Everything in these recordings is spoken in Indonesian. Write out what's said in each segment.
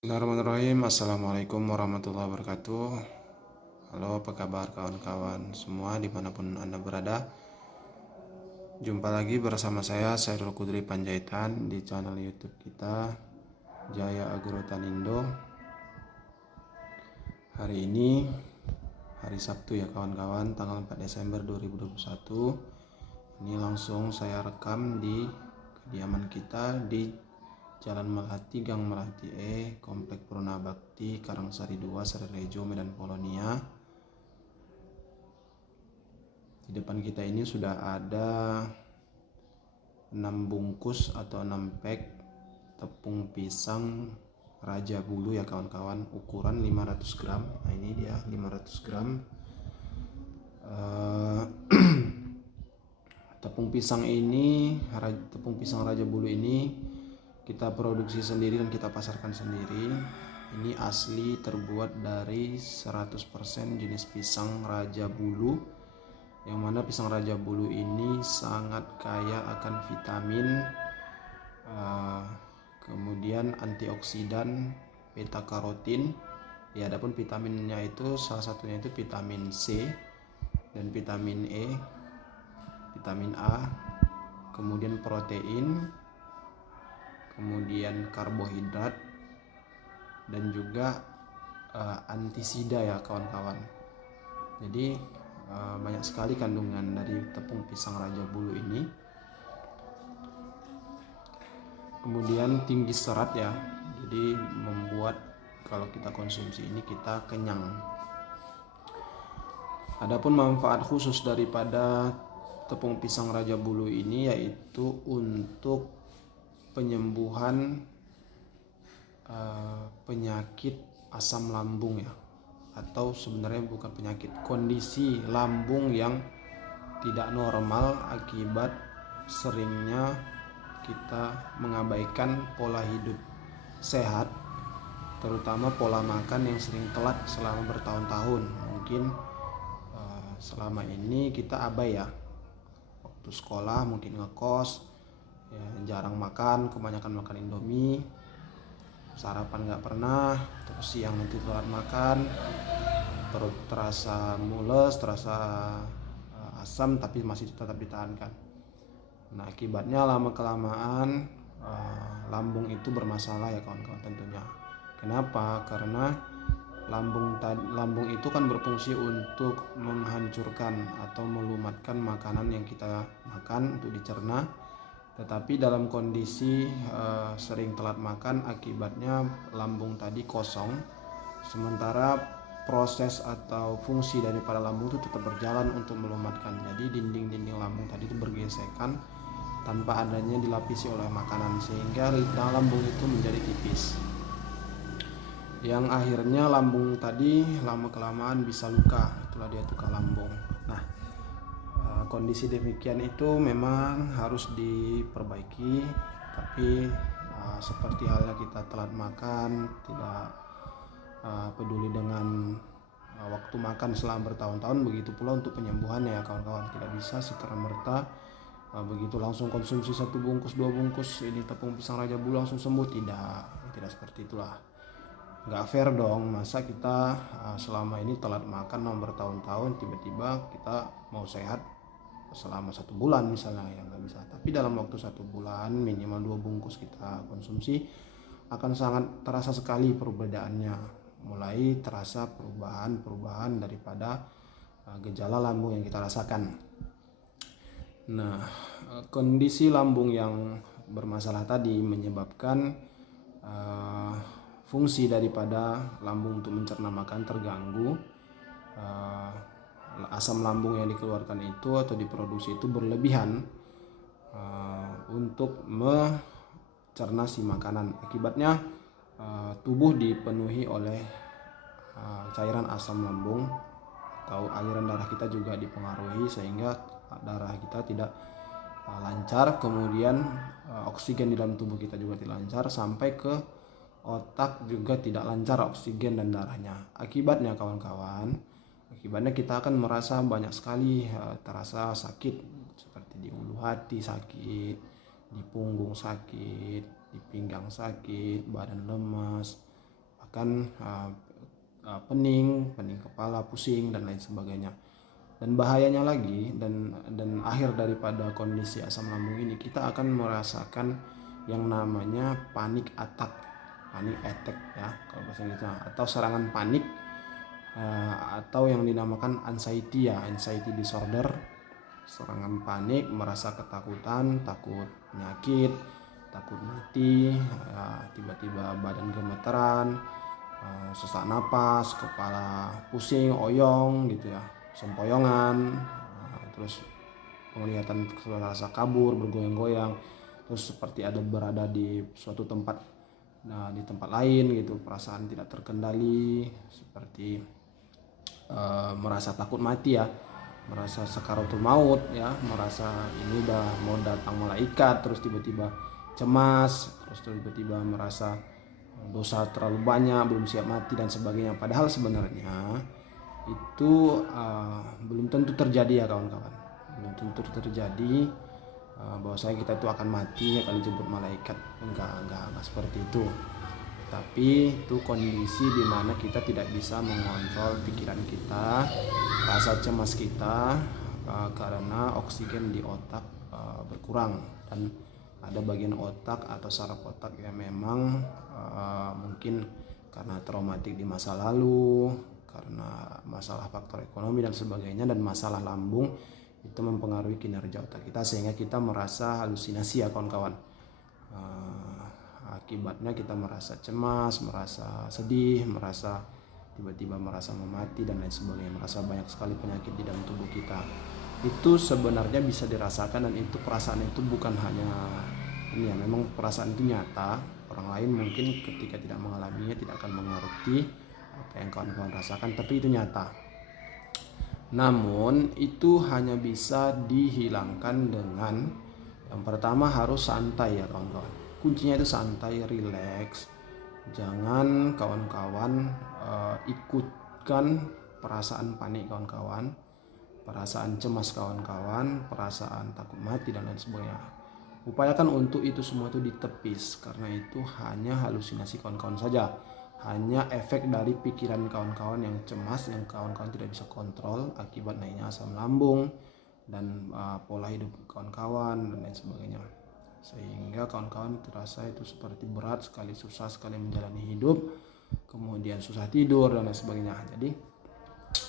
Bismillahirrahmanirrahim. Assalamualaikum warahmatullahi wabarakatuh. Halo, apa kabar kawan-kawan semua dimanapun Anda berada. Jumpa lagi bersama saya Saidul Kudri Panjaitan di channel YouTube kita Jaya Agrotanindo. Hari ini hari Sabtu ya kawan-kawan, tanggal 4 Desember 2021. Ini langsung saya rekam di kediaman kita di Jalan Melati, Gang Melati Komplek Purna Bakti, Karangsari 2, Serirejo, Medan Polonia. Di depan kita ini sudah ada 6 bungkus atau 6 pack tepung pisang Raja Bulu ya kawan-kawan, ukuran 500 gram. Nah ini dia 500 gram. Tepung pisang Raja Bulu ini kita produksi sendiri dan kita pasarkan sendiri. Ini asli terbuat dari 100% jenis pisang Raja Bulu, yang mana pisang Raja Bulu ini sangat kaya akan vitamin, kemudian antioksidan, beta karotin. Ya, adapun vitaminnya itu salah satunya itu vitamin C dan vitamin E, vitamin A, kemudian protein, kemudian karbohidrat, dan juga antisida ya kawan-kawan. Jadi banyak sekali kandungan dari tepung pisang Raja Bulu ini. Kemudian tinggi serat ya, jadi membuat kalau kita konsumsi ini kita kenyang. Adapun manfaat khusus daripada tepung pisang Raja Bulu ini yaitu untuk penyembuhan penyakit asam lambung ya, atau sebenarnya bukan penyakit, kondisi lambung yang tidak normal akibat seringnya kita mengabaikan pola hidup sehat, terutama pola makan yang sering telat selama bertahun-tahun. Mungkin selama ini kita abai ya, waktu sekolah mungkin ngekos ya, jarang makan, kebanyakan makan Indomie, sarapan nggak pernah, terus siang nanti telat makan, perut terasa mules, terasa asam, tapi masih tetap ditahankan. Nah akibatnya lama kelamaan lambung itu bermasalah ya kawan-kawan tentunya. Kenapa? Karena lambung itu kan berfungsi untuk menghancurkan atau melumatkan makanan yang kita makan untuk dicerna. Tetapi dalam kondisi sering telat makan, akibatnya lambung tadi kosong, sementara proses atau fungsi daripada lambung itu tetap berjalan untuk melumatkan. Jadi dinding-dinding lambung tadi itu bergesekan tanpa adanya dilapisi oleh makanan, sehingga lambung itu menjadi tipis, yang akhirnya lambung tadi lama kelamaan bisa luka. Itulah dia luka lambung. Nah, kondisi demikian itu memang harus diperbaiki, tapi seperti halnya kita telat makan, tidak peduli dengan waktu makan selama bertahun-tahun, begitu pula untuk penyembuhannya ya kawan-kawan. Tidak bisa serta-merta begitu langsung konsumsi 1 bungkus 2 bungkus ini tepung pisang Raja Bulu langsung sembuh. Tidak seperti itulah, nggak fair dong. Masa kita selama ini telat makan bertahun-tahun, tiba-tiba kita mau sehat selama 1 bulan misalnya, ya nggak bisa. Tapi dalam waktu 1 bulan minimal 2 bungkus kita konsumsi, akan sangat terasa sekali perbedaannya. Mulai terasa perubahan daripada gejala lambung yang kita rasakan. Nah, kondisi lambung yang bermasalah tadi menyebabkan fungsi daripada lambung untuk mencerna makan terganggu. Asam lambung yang dikeluarkan itu atau diproduksi itu berlebihan untuk mencerna si makanan. Akibatnya tubuh dipenuhi oleh cairan asam lambung, atau aliran darah kita juga dipengaruhi, sehingga darah kita tidak lancar, kemudian oksigen di dalam tubuh kita juga tidak lancar, sampai ke otak juga tidak lancar oksigen dan darahnya. Akibatnya kawan-kawan, kita akan merasa banyak sekali terasa sakit, seperti di ulu hati sakit, di punggung sakit, di pinggang sakit, badan lemas, bahkan pening kepala, pusing dan lain sebagainya. Dan bahayanya lagi dan akhir daripada kondisi asam lambung ini, kita akan merasakan yang namanya panic attack ya kalau bahasa Inggrisnya, atau serangan panik, atau yang dinamakan anxiety disorder. Serangan panik, merasa ketakutan, takut penyakit, takut mati, tiba-tiba badan gemeteran, sesak napas, kepala pusing, oyong gitu ya, sempoyongan, terus penglihatan rasa kabur, bergoyang-goyang, terus seperti ada berada di suatu tempat, di tempat lain gitu, perasaan tidak terkendali, seperti merasa takut mati ya, merasa sakaratul maut ya, merasa ini udah mau datang malaikat, terus tiba-tiba cemas, terus tiba-tiba merasa dosa terlalu banyak, belum siap mati dan sebagainya. Padahal sebenarnya itu belum tentu terjadi ya kawan-kawan, belum tentu terjadi bahwasanya kita itu akan mati, akan dijemput malaikat. Enggak seperti itu. Tapi itu kondisi di mana kita tidak bisa mengontrol pikiran kita, rasa cemas kita, karena oksigen di otak berkurang, dan ada bagian otak atau saraf otak yang memang mungkin karena traumatik di masa lalu, karena masalah faktor ekonomi dan sebagainya, dan masalah lambung itu mempengaruhi kinerja otak kita sehingga kita merasa halusinasi ya kawan-kawan. Akibatnya kita merasa cemas, merasa sedih, merasa tiba-tiba merasa mau mati dan lain sebagainya, merasa banyak sekali penyakit di dalam tubuh kita. Itu sebenarnya bisa dirasakan, dan itu perasaan itu bukan hanya ini ya, memang perasaan itu nyata. Orang lain mungkin ketika tidak mengalaminya tidak akan mengerti apa yang kawan-kawan rasakan, tapi itu nyata. Namun itu hanya bisa dihilangkan dengan yang pertama harus santai ya kawan-kawan. Kuncinya itu santai, relax. Jangan kawan-kawan ikutkan perasaan panik kawan-kawan, perasaan cemas kawan-kawan, perasaan takut mati dan lain sebagainya. Upayakan untuk itu semua itu ditepis, karena itu hanya halusinasi kawan-kawan saja, hanya efek dari pikiran kawan-kawan yang cemas, yang kawan-kawan tidak bisa kontrol akibat naiknya asam lambung dan pola hidup kawan-kawan dan lain sebagainya, sehingga kawan-kawan terasa itu seperti berat sekali, susah sekali menjalani hidup, kemudian susah tidur dan lain sebagainya. Jadi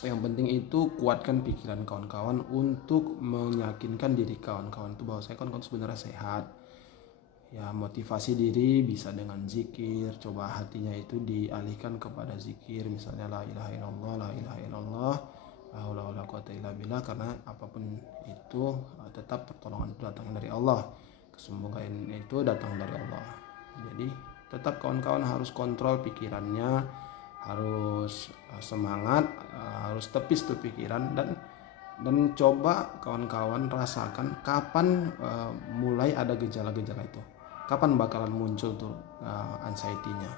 yang penting itu kuatkan pikiran kawan-kawan untuk meyakinkan diri kawan-kawan itu bahwa kawan-kawan sebenarnya sehat ya. Motivasi diri bisa dengan zikir, coba hatinya itu dialihkan kepada zikir, misalnya la ilaha illallah, la ilaha illallah, la haula wala quwata illa billah, karena apapun itu tetap pertolongan itu datang dari Allah, kesembuhan itu datang dari Allah. Jadi tetap kawan-kawan harus kontrol pikirannya, harus semangat, harus tepis tuh pikiran, dan coba kawan-kawan rasakan kapan mulai ada gejala-gejala itu, kapan bakalan muncul tuh anxiety-nya.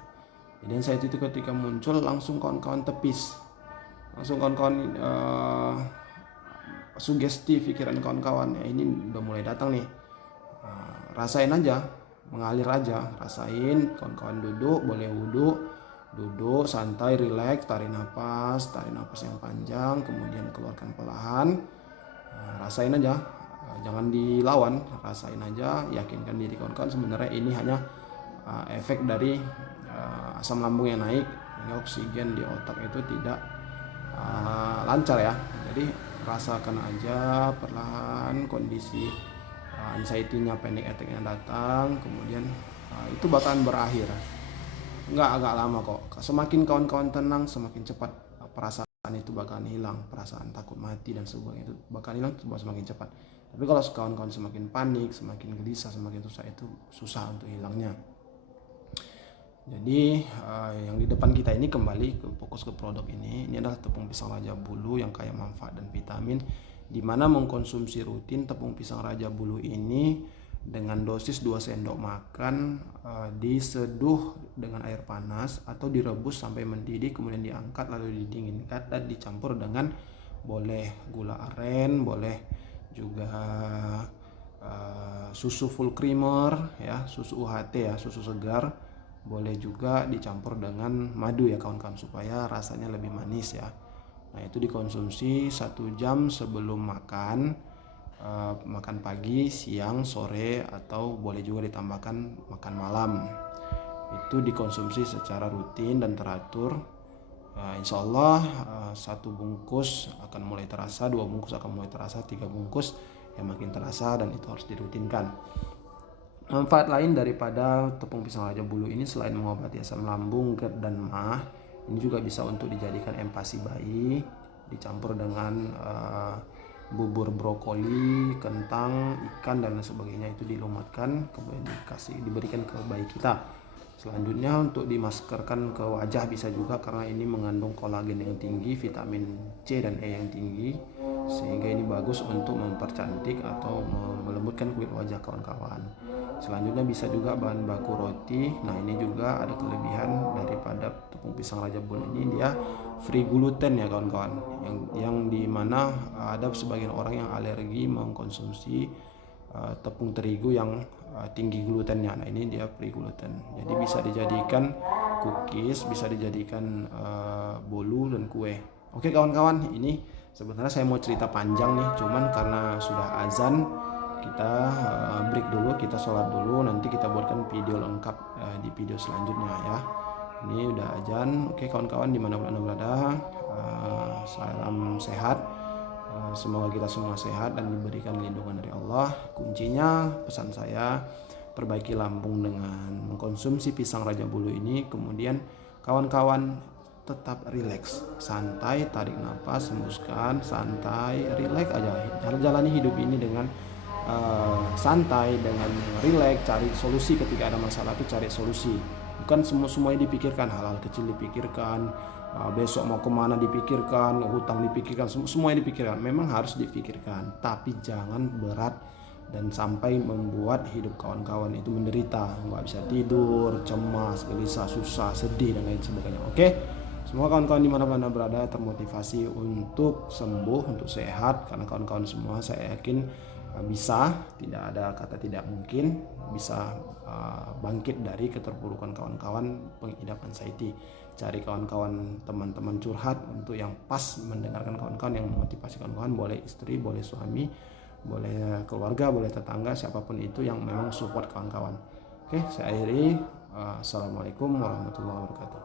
Jadi anxiety itu ketika muncul langsung kawan-kawan tepis, langsung kawan-kawan sugesti pikiran kawan-kawan, ya ini udah mulai datang nih. Rasain aja, mengalir aja, rasain. Kawan-kawan duduk, boleh duduk santai, rileks, tarik napas yang panjang, kemudian keluarkan perlahan. Rasain aja, jangan dilawan, rasain aja, yakinkan diri kawan-kawan sebenarnya ini hanya efek dari asam lambung yang naik, sehingga oksigen di otak itu tidak lancar ya. Jadi rasakan aja perlahan kondisi anxiety-nya, panic attack-nya datang, kemudian itu bakalan berakhir. Agak lama kok. Semakin kawan-kawan tenang, semakin cepat perasaan itu bakalan hilang, perasaan takut mati dan sebagainya itu bakalan hilang semakin cepat. Tapi kalau kawan-kawan semakin panik, semakin gelisah, semakin susah, itu susah untuk hilangnya. Jadi yang di depan kita ini, kembali ke fokus ke produk ini adalah tepung pisang raja bulu yang kaya manfaat dan vitamin, di mana mengkonsumsi rutin tepung pisang raja bulu ini dengan dosis 2 sendok makan, diseduh dengan air panas atau direbus sampai mendidih, kemudian diangkat lalu didinginkan dan dicampur dengan boleh gula aren, boleh juga susu full creamer ya, susu UHT ya, susu segar, boleh juga dicampur dengan madu ya kawan-kawan, supaya rasanya lebih manis ya. Nah itu dikonsumsi 1 jam sebelum makan, makan pagi, siang, sore, atau boleh juga ditambahkan makan malam. Itu dikonsumsi secara rutin dan teratur. Insya Allah 1 bungkus akan mulai terasa, 2 bungkus akan mulai terasa, 3 bungkus yang makin terasa, dan itu harus dirutinkan. Manfaat lain daripada tepung pisang raja bulu ini selain mengobati asam lambung, GERD, dan MAH, ini juga bisa untuk dijadikan empasi bayi, dicampur dengan bubur brokoli, kentang, ikan, dan lain sebagainya. Itu dilumatkan kemudian diberikan ke bayi kita. Selanjutnya untuk dimaskerkan ke wajah bisa juga, karena ini mengandung kolagen yang tinggi, vitamin C dan E yang tinggi, sehingga ini bagus untuk mempercantik atau melembutkan kulit wajah kawan-kawan. Selanjutnya bisa juga bahan baku roti. Nah ini juga ada kelebihan daripada tepung pisang raja bulu ini, dia free gluten ya kawan-kawan, yang dimana ada sebagian orang yang alergi mengkonsumsi tepung terigu yang tinggi glutennya. Nah ini dia free gluten, jadi bisa dijadikan cookies, bisa dijadikan bolu dan kue. Oke kawan-kawan, ini sebenarnya saya mau cerita panjang nih, cuman karena sudah azan kita break dulu, kita sholat dulu, nanti kita buatkan video lengkap di video selanjutnya ya. Ini udah azan. Oke kawan-kawan, dimanapun anda berada, salam sehat. Semoga kita semua sehat dan diberikan lindungan dari Allah. Kuncinya, pesan saya, perbaiki lambung dengan mengkonsumsi pisang raja bulu ini. Kemudian kawan-kawan tetap rileks, santai, tarik nafas, hembuskan, santai, rileks aja. Jalani hidup ini dengan santai, dengan rileks, cari solusi ketika ada masalah itu, cari solusi. Bukan semuanya dipikirkan, hal-hal kecil dipikirkan, besok mau kemana dipikirkan, hutang dipikirkan, semuanya dipikirkan. Memang harus dipikirkan, tapi jangan berat dan sampai membuat hidup kawan-kawan itu menderita, nggak bisa tidur, cemas, gelisah, susah, sedih, dan lain sebagainya. Oke, semua kawan-kawan dimanapun anda berada termotivasi untuk sembuh, untuk sehat, karena kawan-kawan semua saya yakin bisa, tidak ada kata tidak mungkin, bisa bangkit dari keterpurukan kawan-kawan pengidap anxiety. Cari kawan-kawan, teman-teman curhat untuk yang pas mendengarkan kawan-kawan, yang memotivasi kawan-kawan, boleh istri, boleh suami, boleh keluarga, boleh tetangga, siapapun itu yang memang support kawan-kawan. Oke, saya akhiri. Assalamualaikum warahmatullahi wabarakatuh.